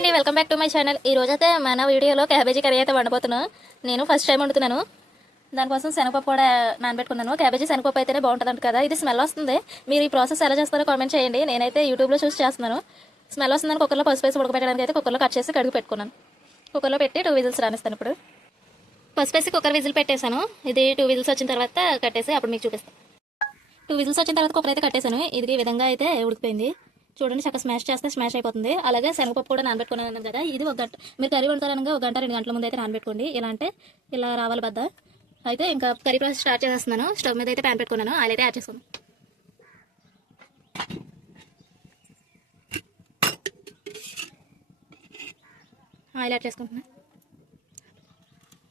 అండి, welcome back to my channel. ఈ రోజైతే మన వీడియోలో క్యాబేజీ కర్రీ అయితే వండబోతున్నాను. నేను ఫస్ట్ టైం వండుతున్నాను. దానికోసం శనగపప్పు కూడా నానబెట్టుకున్నాను. క్యాబేజీ శనగపప్పు అయితేనే బాగుంటుంది కదా. ఇది స్మెల్ వస్తుంది. మీరు ఈ ప్రాసెస్ ఎలా చేస్తారో కామెంట్ చేయండి. నేనైతే యూట్యూబ్లో చూసి చేస్తున్నాను. స్మెల్ వస్తుందని కుక్కర్లో పసుపు వేసి ఉడకబెట్టడానికి అయితే కుక్కర్లో కట్ చేసి కడుగు పెట్టుకున్నాను. కుక్కర్లో పెట్టి 2 విజిల్స్ రానిస్తాను. ఇప్పుడు పసుపు వేసి కుక్కర్ విజిల్ పెట్టేశాను. ఇది 2 విజిల్స్ వచ్చిన తర్వాత కట్టేసి అప్పుడు మీకు చూపిస్తాను. 2 విజిల్స్ వచ్చిన తర్వాత కుక్కర్ అయితే కట్టేశాను. ఇది ఈ విధంగా అయితే ఉడికిపోయింది. చూడండి, చక్కగా స్మాష్ చేస్తే స్మాష్ అయిపోతుంది. అలాగే శనగపప్పు కూడా నానబెట్టుకున్నాను కదా. ఇది 1 గంట, మీరు కర్రీ వండుతారనగా 1 గంట 2 గంటల ముందు అయితే నానబెట్టుకోండి. ఇలా అంటే ఇలా రావాలి బద్ద. అయితే ఇంకా కర్రీ ప్రాసెస్ స్టార్ట్ చేసేస్తున్నాను. స్టవ్ మీద అయితే ప్యాన్ పెట్టుకున్నాను. ఆయిల్ అయితే యాడ్ చేసుకున్నాను. ఆయిల్ యాడ్ చేసుకుంటున్నాను.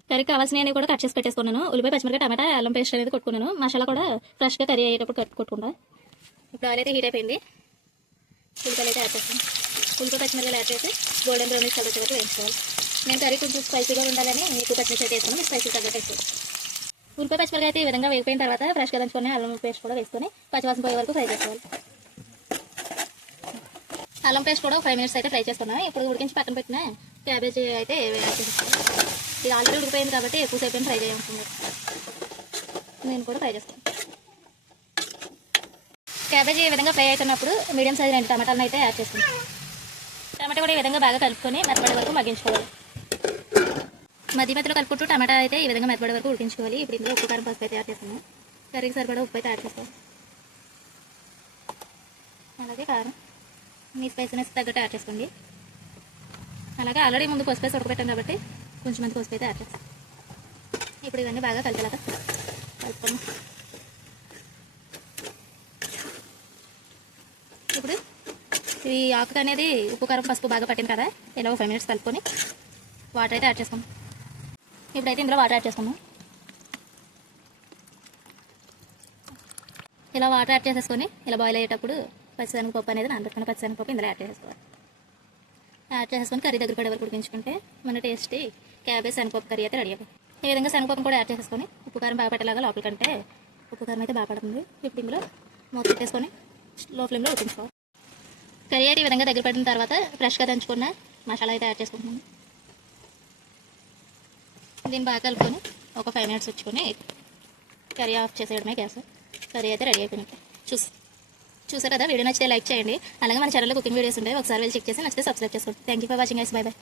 కర్రీ కావాల్సినవి కూడా కట్ చేసి పెట్టేసుకున్నాను. ఉల్లిపాయ, పచ్చిమిరపకాయ, టమాటా, అల్లం పేస్ట్ అనేది కొట్టుకున్నాను. మసాలా కూడా ఫ్రెష్గా కర్రీ అయ్యేటప్పుడు కొట్టుకుంటా. ఇప్పుడు ఆయిల్ అయితే హీట్ అయిపోయింది. ఉల్లిపాయలు అయితే యాడ్ చేస్తాను. ఉల్లిపాయ, పచ్చిమిరపకాయలు యాడ్ చేసి గోల్డెన్ బ్రౌన్ కలర్ వరకు వేయించుకోవాలి. నేను కర్రీ కొంచెం స్పైసీగా ఉండాలని మీకు పచ్చిమిరపకాయ అయితే వేసుకుని స్పైసీ తగ్గట్టు వేసుకోవాలి. ఉల్లిపాయ, పచ్చిమిరపకాయ అయితే ఈ విధంగా వేగిపోయిన తర్వాత ఫ్రెష్గా దంచుకొని అల్లం పేస్ట్ కూడా వేసుకొని పచ్చివాసన పోయే వరకు ఫ్రై చేసుకోవాలి. అల్లం పేస్ట్ కూడా 5 మినిట్స్ అయితే ఫ్రై చేసుకున్నాను. ఇప్పుడు ఉడికించి పక్కన పెట్టిన క్యాబేజీ అయితే యాడ్ చేసుకోవాలి. ఇది ఆల్రెడీ ఉడికిపోయింది కాబట్టి ఎక్కువసేపు ఫ్రై చేయాల్సింది. నేను కూడా ఫ్రై చేస్తాను. క్యాబేజీ ఈ విధంగా ఫ్రై అవుతున్నప్పుడు మీడియం సైజ్ 2 టమాటాలను అయితే యాడ్ చేసుకుంటాం. టమాటా కూడా ఈ విధంగా బాగా కలుపుకొని మెత్తబడే వరకు మగ్గించుకోవాలి. మధ్యలో కలుపుకుంటూ టమాటా అయితే ఈ విధంగా మెత్తబడే వరకు ఉడికించుకోవాలి. ఇప్పుడు ఇందులో ఉప్పు, కారం, పసుపు అయితే యాడ్ చేస్తాను. కర్రీకి సరిపడా ఉప్పు అయితే యాడ్ చేసుకోవాలి. అలాగే కారం మీ స్పైసీనెస్ తగ్గట్టు యాడ్ చేసుకోండి. అలాగే ఆల్రెడీ ముందు పసుపు వేసి ఉడకబెట్టాం కాబట్టి కొంచెం మంది పసుపు అయితే యాడ్ చేస్తాం. ఇప్పుడు ఇవన్నీ బాగా కలిపేలాగా కలుపుకోండి. ఇప్పుడు ఈ ఆకు అనేది ఉప్పు, కారం, పసుపు బాగా పట్టింది కదా. ఇలా 5 మినిట్స్ కలుపుకొని వాటర్ అయితే యాడ్ చేసుకుందాం. ఇప్పుడైతే ఇందులో వాటర్ యాడ్ చేసుకుందాం. ఇలా వాటర్ యాడ్ చేసేసుకొని ఇలా బాయిల్ అయ్యేటప్పుడు పచ్చిశనగపప్పు అనేది నానబెట్టుకున్న పచ్చిశనగపప్పు ఇందులో యాడ్ చేసుకోవాలి. యాడ్ చేసుకొని కర్రీ దగ్గర పడే వరకు ఉడికించుకుంటే మన టేస్టీ క్యాబేజ్ శనగపప్పు కర్రీ అయితే రెడీ అయిపోయింది. ఈ విధంగా శనగపప్పు కూడా యాడ్ చేసుకొని ఉప్పు, కారం బాగా పట్టేలాగా లోపల కంటే ఉప్పు, కారం అయితే బాగా పడుతుంది. ఇప్పుడు ఇందులో మూత పెట్టేసుకొని లో ఫ్లేమ్లో ఉడికించుకోవాలి. కర్రీ అయితే ఈ విధంగా దగ్గర పడిన తర్వాత ఫ్రెష్గా దంచుకున్న మసాలా అయితే యాడ్ చేసుకుంటున్నాను. దీన్ని బాగా కలుపుకొని ఒక 5 మినిట్స్ ఉంచుకొని కర్రీ ఆఫ్ చేసేయడమే. గ్యాస్ కర్రీ అయితే రెడీ అయిపోయినట్టు. చూసారు కదా. వీడియో నచ్చితే లైక్ చేయండి. అలాగే మన ఛానల్లో కుకింగ్ వీడియోస్ ఉంటాయి. ఒకసారి వెళ్ళి చెక్ చేసి నచ్చితే సబ్స్క్రైబ్ చేసుకోండి. Thank you for watching guys. By by.